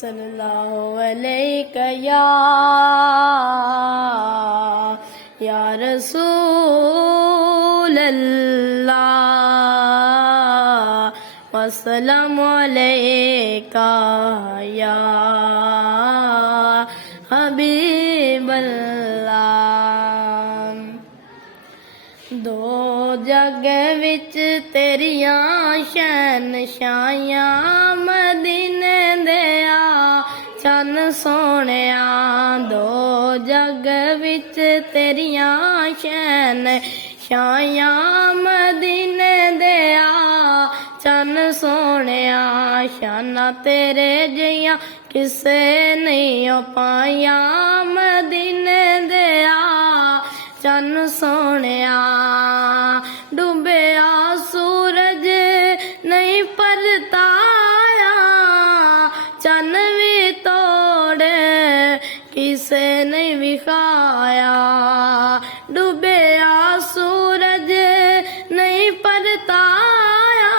सल्लल्लाहु अलैका या रसूल अल्लाह वस्सलामु अलैका या हबीब अल्लाह। दो जग विच तेरियां शहनशाहियां मदीने दिया चन सोहणिया। दो जग विच तेरियां शहनशाहियां मदीने दिया चन सोहणिया। शाना तेरे जियां किसे नहीं पाया मदीने दिया चन सोहणिया। डूबिया सूरज नहीं परताया चन भी तोड़े किसे नहीं विखाया। डूबिया सूरज नहीं परताया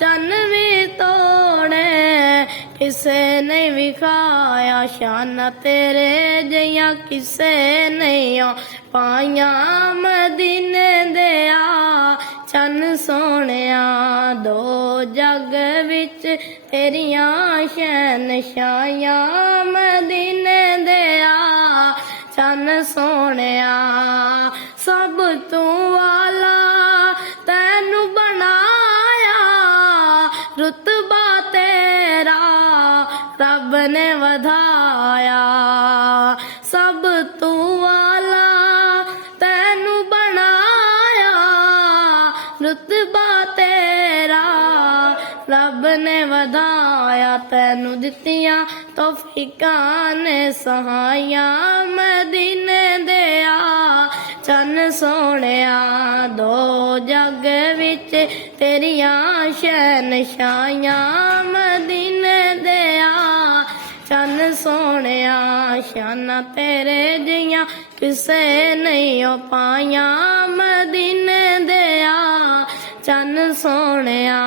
चन भी तोड़े किसे नहीं विखाया। शाना तेरे जियां किसे नहीं पाया मदीने दिया चन सोहणिया। दो जग विच तेरियां शहनशाहियां मदीने दिया चन सोहणिया। सब तू वाला तैनू बनाया रुतबा तेरा रब ने वधाया। सब तू वाला तैनू बनाया रुतबा तेरा रब ने वधाया। तैनू दित्तियां तौफीकां ने सहाइयां मदीने दिया चन सोहणिया। दो जग विच तेरियां शहनशाहियां मदीने दिया चन सोहणिया। शाना तेरे जियां किसे नहीं पाया मदीने दिया चन सोहणिया।